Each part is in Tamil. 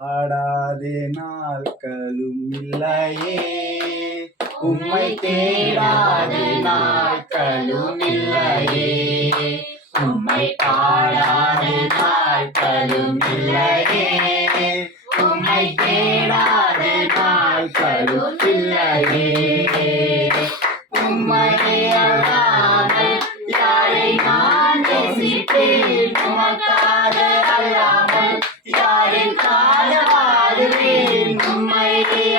ஆடாதே நாட்களும் இல்லையே, உம்மை தேடாதே நாட்களும் இல்லையே, உம்மை பாடாதே நாட்களும் இல்லையே, உம்மை தேடாதே நாட்களும் இல்லையே. உம்மை அல்லாமல் யாரை நான் நேசிப்பேன், உமக்காக அல்லாமல் யாருக்காக வாழுவேன். உம்மை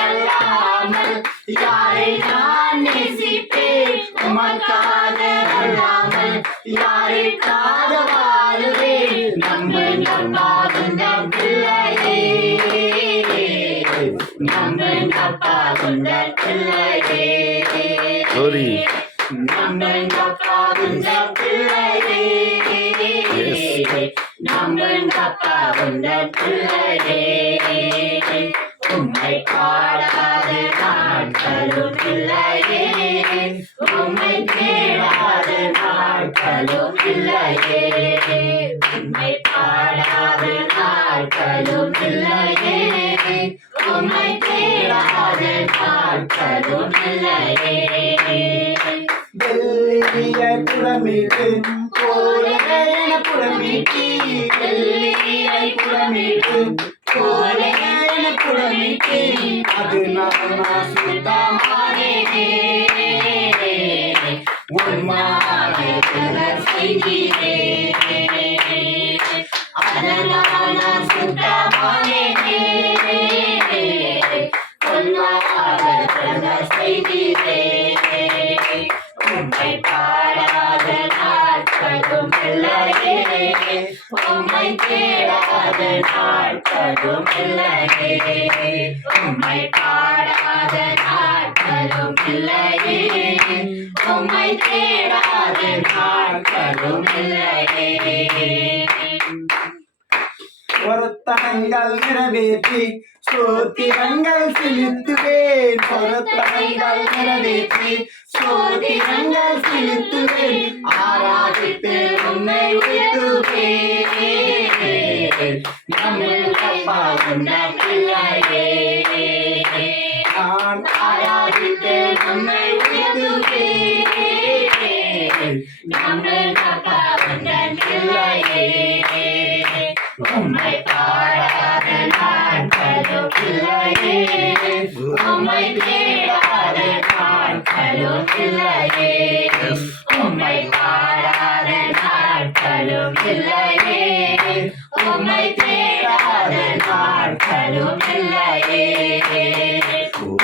அல்லாமல் யாரை நான் நேசிப்பேன், உமக்காக அல்லாமல் யாருக்காக வாழுவேன். நம்ம நம்பாகுந்த பிள்ளையே, நம்ம நம்பாகுந்த பிள்ளையே, நம்ம நம்பாகுந்த பிள்ளையே, நம்ம நம்பாகுந்த பிள்ளையே. உம்மை பாடாத நாட்களும் இல்லையே, உம்மை தேடாத நாட்களும் இல்லையே, உம்மை பாடாத நாட்களும் இல்லையே, உம்மை தேடாத நாட்களும் இல்லையே. வெள்ளிய புறமிட்டு கோலையன புறமிட்டு, வெள்ளியை புறமிட்டு கோலையன புறமிட்டு, அது நான் சுத்தமானே உன்மாக செய்கிறே, அதனால் நான் சுத்தமானே உன்மாக செய்கிறே. உம்மை பாடாத நாட்களும் இல்லையே, உம்மை தேடாத நாட்களும் இல்லையே, உம்மை பாடாத நாட்களும் இல்லையே, உம்மை தேடாத நாட்களும் இல்லையே. பொருத்தங்கள் நிறைவேற்றி சோத்திரங்கள் செலுத்துவேன், பொருத்தங்கள் நிறைவேற்றி சோத்திரங்கள் செலுத்துவேன், ஆராதித்து உன்னை உயர்த்துவேன். நம்மப்பா உன்ன பிள்ளையே, நான் ஆராதித்து உன்னை உயர்த்துவேன். நம்மப்பா உன்ன பிள்ளையே, உம்மை பாடாத நாட்களும் இல்லையே, உம்மை தேடாத நாட்களும் இல்லையே, உம்மை பாடாத நாட்களும் இல்லையே, உம்மை தேடாத நாட்களும் இல்லையே.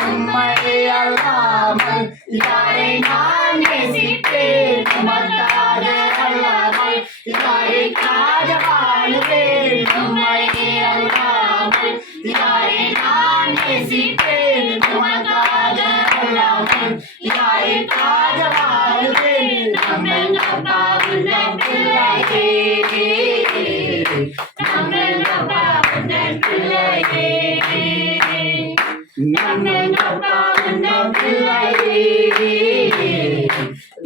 உம்மை அல்லாமல் யாரை நான் நேசிப்பேன், உமக்காக அல்லாமல் யாருக்காக வாழுவேன். உம்மை அல்லாமல் யாரை நான் நேசிப்பேன், உமக்காக அல்லாமல் யாருக்காக வாழுவேன். நம்ம நம்பாகுந்த பிள்ளையே, நம்ம நம்பாகுந்த பிள்ளையே, நம்ம நம்பாகுந்த பிள்ளையே,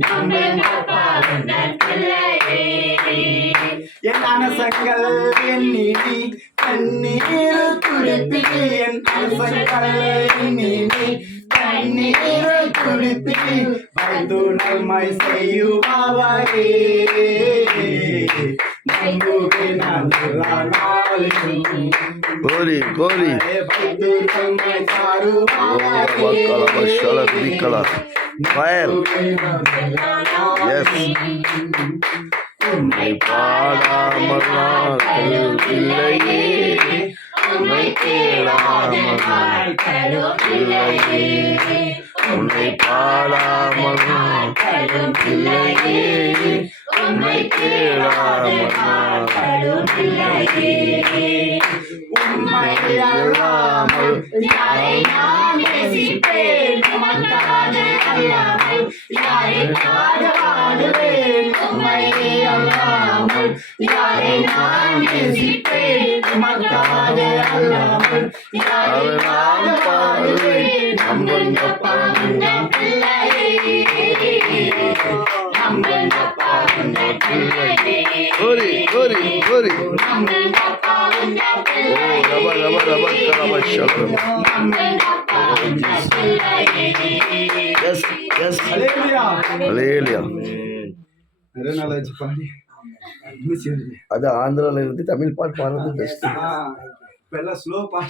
நம்ம நம்பாகுந்த பிள்ளையே. என் அனசங்கள் எண்ணி கண்ணீர் துடிப்பிடு, என் அனசங்கள் எண்ணி கண்ணீர் துடிப்பிடு, வைத்து நன்மை செய்யுமாவரே. நம்புகை நான் கோரி கோரி வைத்து நன்மை சாருமாவரே. உம்மை பாடாமல் நாட்களும் இல்லையே, உம்மை தேடாத நாட்களும் இல்லையே, உம்மை பாடாமல் நாட்களும் இல்லையே, உம்மை தேடாத நாட்களும் இல்லையே. உம்மை அல்லாமல் யாரை நான் நேசிப்பேன், உமக்காக அல்லாமல் யாருக்காக வாழுவேன். உம்மை அல்லாமல் யாரை நான் நேசிப்பேன், உமக்காக அல்லாமல் யாருக்காக வாழுவேன். நம்புங்கப்பா உன்ன பிள்ளையே, நம்புங்கப்பா உன்ன பிள்ளையே, நம்புங்கப்பா உன்ன பிள்ளையே. எஸ் எஸ் ஹல்லேலூயா. ஹல்லேலூயா. நிறைய நாள் ஆச்சு பாடி. அது ஆந்திரால இருந்து தமிழ் பாட்டு பாடுறது பெஸ்ட். இப்ப எல்லாம் ஸ்லோ பாட்டு